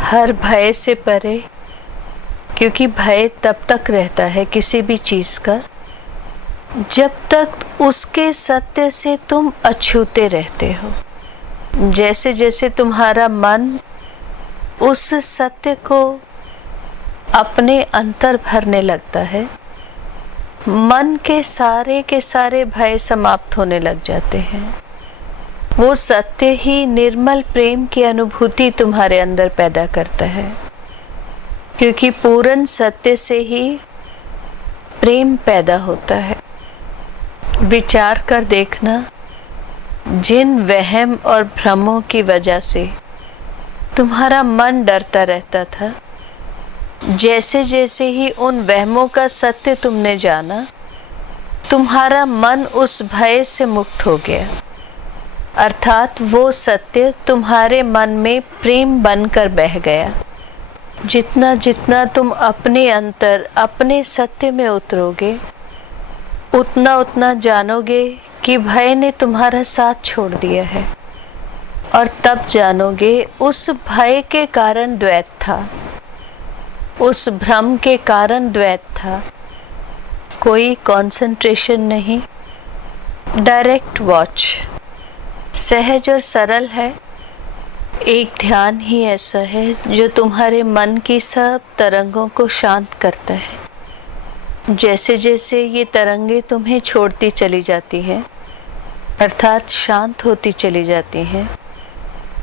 हर भय से परे, क्योंकि भय तब तक रहता है किसी भी चीज का जब तक उसके सत्य से तुम अछूते रहते हो। जैसे जैसे तुम्हारा मन उस सत्य को अपने अंतर भरने लगता है, मन के सारे भय समाप्त होने लग जाते हैं। वो सत्य ही निर्मल प्रेम की अनुभूति तुम्हारे अंदर पैदा करता है, क्योंकि पूर्ण सत्य से ही प्रेम पैदा होता है। विचार कर देखना, जिन वहम और भ्रमों की वजह से तुम्हारा मन डरता रहता था, जैसे जैसे ही उन वहमों का सत्य तुमने जाना, तुम्हारा मन उस भय से मुक्त हो गया। अर्थात वो सत्य तुम्हारे मन में प्रेम बनकर बह गया। जितना जितना तुम अपने अंतर, अपने सत्य में उतरोगे, उतना उतना जानोगे कि भय ने तुम्हारा साथ छोड़ दिया है। और तब जानोगे उस भय के कारण द्वैत था, उस भ्रम के कारण द्वैत था। कोई कंसंट्रेशन नहीं, डायरेक्ट वॉच, सहज और सरल है। एक ध्यान ही ऐसा है जो तुम्हारे मन की सब तरंगों को शांत करता है। जैसे जैसे ये तरंगे तुम्हें छोड़ती चली जाती हैं, अर्थात शांत होती चली जाती हैं,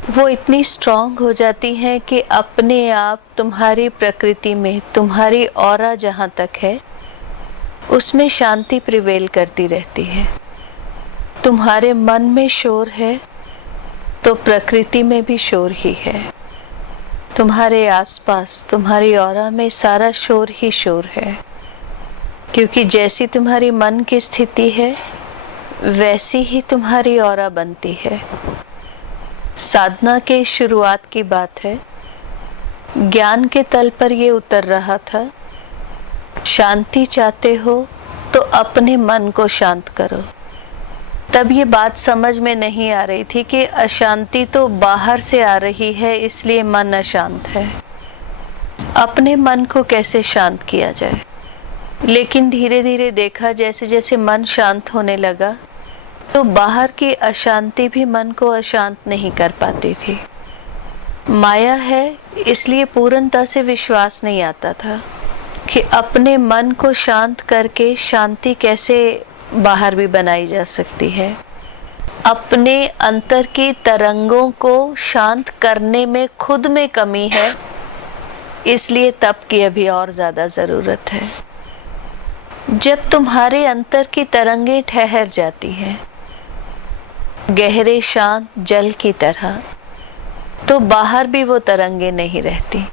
वो इतनी स्ट्रांग हो जाती हैं कि अपने आप तुम्हारी प्रकृति में, तुम्हारी ऑरा जहाँ तक है, उसमें शांति प्रिवेल करती रहती है। तुम्हारे मन में शोर है तो प्रकृति में भी शोर ही है। तुम्हारे आसपास, तुम्हारी ऑरा में सारा शोर ही शोर है, क्योंकि जैसी तुम्हारी मन की स्थिति है वैसी ही तुम्हारी ऑरा बनती है। साधना के शुरुआत की बात है, ज्ञान के तल पर ये उतर रहा था। शांति चाहते हो तो अपने मन को शांत करो। तब ये बात समझ में नहीं आ रही थी कि अशांति तो बाहर से आ रही है, इसलिए मन अशांत है। अपने मन को कैसे शांत किया जाए? लेकिन धीरे धीरे देखा, जैसे जैसे मन शांत होने लगा तो बाहर की अशांति भी मन को अशांत नहीं कर पाती थी। माया है, इसलिए पूर्णता से विश्वास नहीं आता था कि अपने मन को शांत करके शांति कैसे बाहर भी बनाई जा सकती है। अपने अंतर की तरंगों को शांत करने में खुद में कमी है, इसलिए तप की अभी और ज्यादा जरूरत है। जब तुम्हारे अंतर की तरंगें ठहर जाती हैं गहरे शांत जल की तरह, तो बाहर भी वो तरंगे नहीं रहती।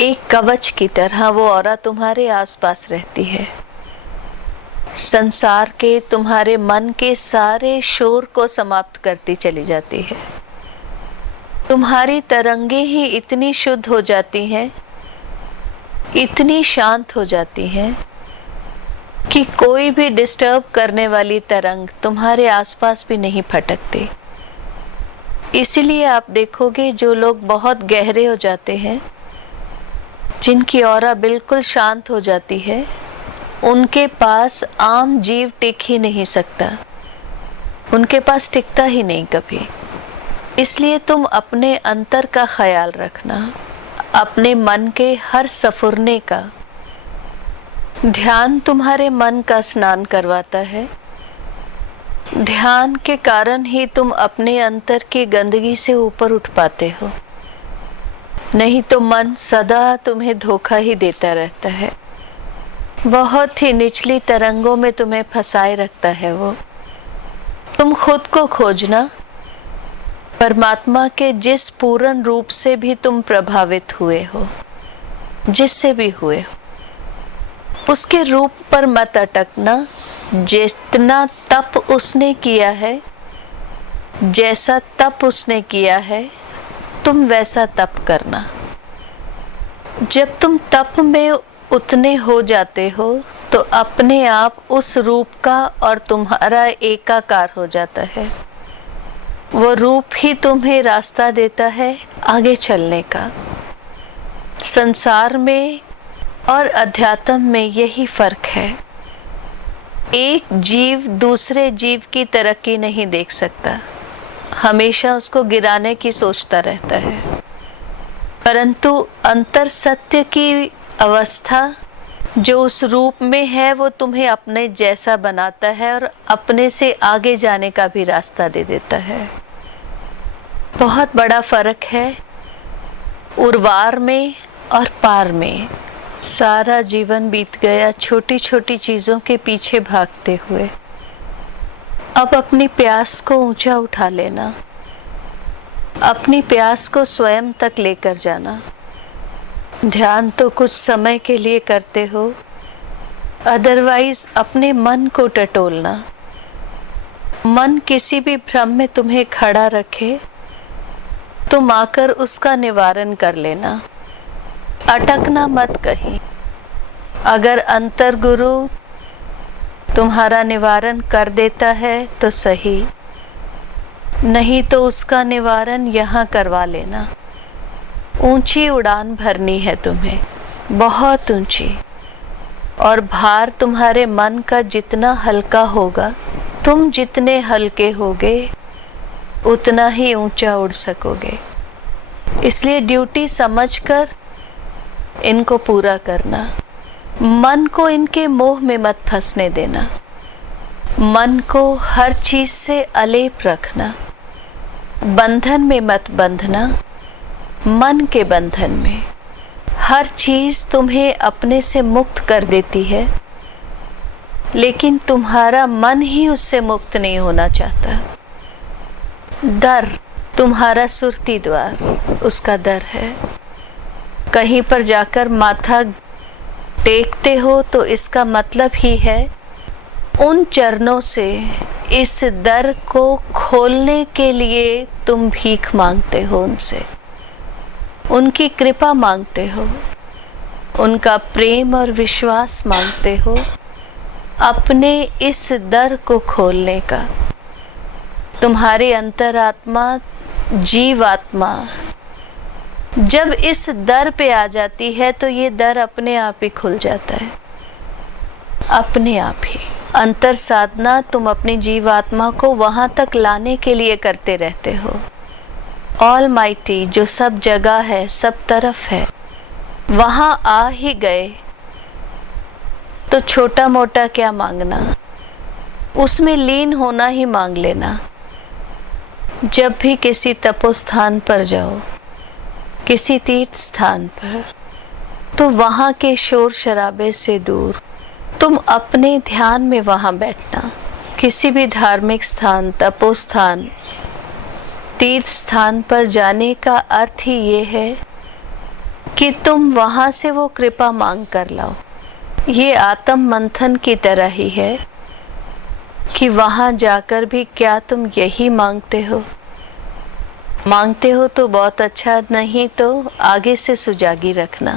एक कवच की तरह वो ऑरा तुम्हारे आसपास रहती है। संसार के, तुम्हारे मन के सारे शोर को समाप्त करती चली जाती है। तुम्हारी तरंगे ही इतनी शुद्ध हो जाती हैं, इतनी शांत हो जाती हैं कि कोई भी डिस्टर्ब करने वाली तरंग तुम्हारे आसपास भी नहीं फटकती। इसीलिए आप देखोगे जो लोग बहुत गहरे हो जाते हैं, जिनकी ऑरा बिल्कुल शांत हो जाती है, उनके पास आम जीव टिक ही नहीं सकता, उनके पास टिकता ही नहीं कभी। इसलिए तुम अपने अंतर का ख्याल रखना, अपने मन के हर सफुरने का। ध्यान तुम्हारे मन का स्नान करवाता है। ध्यान के कारण ही तुम अपने अंतर की गंदगी से ऊपर उठ पाते हो, नहीं तो मन सदा तुम्हें धोखा ही देता रहता है। बहुत ही निचली तरंगों में तुम्हें फंसाए रखता है वो। तुम खुद को खोजना, परमात्मा के जिस पूर्ण रूप से भी तुम प्रभावित हुए हो, जिससे भी हुए हो, उसके रूप पर मत अटकना। जितना तप उसने किया है, जैसा तप उसने किया है, तुम वैसा तप करना। जब तुम तप में उतने हो जाते हो तो अपने आप उस रूप का और तुम्हारा एकाकार हो जाता है। वो रूप ही तुम्हें रास्ता देता है आगे चलने का। संसार में और अध्यात्म में यही फर्क है। एक जीव दूसरे जीव की तरक्की नहीं देख सकता, हमेशा उसको गिराने की सोचता रहता है। परंतु अंतर सत्य की अवस्था जो उस रूप में है वो तुम्हें अपने जैसा बनाता है और अपने से आगे जाने का भी रास्ता दे देता है। बहुत बड़ा फर्क है उर्वार में और पार में। सारा जीवन बीत गया छोटी छोटी चीजों के पीछे भागते हुए। अब अपनी प्यास को ऊंचा उठा लेना, अपनी प्यास को स्वयं तक लेकर जाना। ध्यान तो कुछ समय के लिए करते हो, अदरवाइज अपने मन को टटोलना। मन किसी भी भ्रम में तुम्हें खड़ा रखे, तुम आकर उसका निवारण कर लेना। अटकना मत कहीं। अगर अंतर गुरु तुम्हारा निवारण कर देता है तो सही, नहीं तो उसका निवारण यहाँ करवा लेना। ऊंची उड़ान भरनी है तुम्हें, बहुत ऊंची। और भार तुम्हारे मन का जितना हल्का होगा, तुम जितने हल्के होगे उतना ही ऊंचा उड़ सकोगे। इसलिए ड्यूटी समझकर इनको पूरा करना। मन को इनके मोह में मत फंसने देना। मन को हर चीज से अलेप रखना। बंधन में मत बंधना, मन के बंधन में। हर चीज तुम्हें अपने से मुक्त कर देती है, लेकिन तुम्हारा मन ही उससे मुक्त नहीं होना चाहता। डर तुम्हारा सुरती द्वार, उसका डर है। कहीं पर जाकर माथा टेकते हो तो इसका मतलब ही है उन चरणों से इस दर को खोलने के लिए तुम भीख मांगते हो, उनसे उनकी कृपा मांगते हो, उनका प्रेम और विश्वास मांगते हो अपने इस दर को खोलने का। तुम्हारी अंतरात्मा जीवात्मा जब इस दर पे आ जाती है तो ये दर अपने आप ही खुल जाता है, अपने आप ही। अंतर साधना तुम अपनी जीवात्मा को वहां तक लाने के लिए करते रहते हो। ऑलमाइटी जो सब जगह है, सब तरफ है, वहां आ ही गए तो छोटा मोटा क्या मांगना, उसमें लीन होना ही मांग लेना। जब भी किसी तपोस्थान पर जाओ, किसी तीर्थ स्थान पर, तो वहां के शोर शराबे से दूर तुम अपने ध्यान में वहां बैठना। किसी भी धार्मिक स्थान, तपोस्थान, तीर्थ स्थान पर जाने का अर्थ ही ये है कि तुम वहां से वो कृपा मांग कर लाओ। ये आत्म मंथन की तरह ही है कि वहां जाकर भी क्या तुम यही मांगते हो? मांगते हो तो बहुत अच्छा, नहीं तो आगे से सुजागी रखना।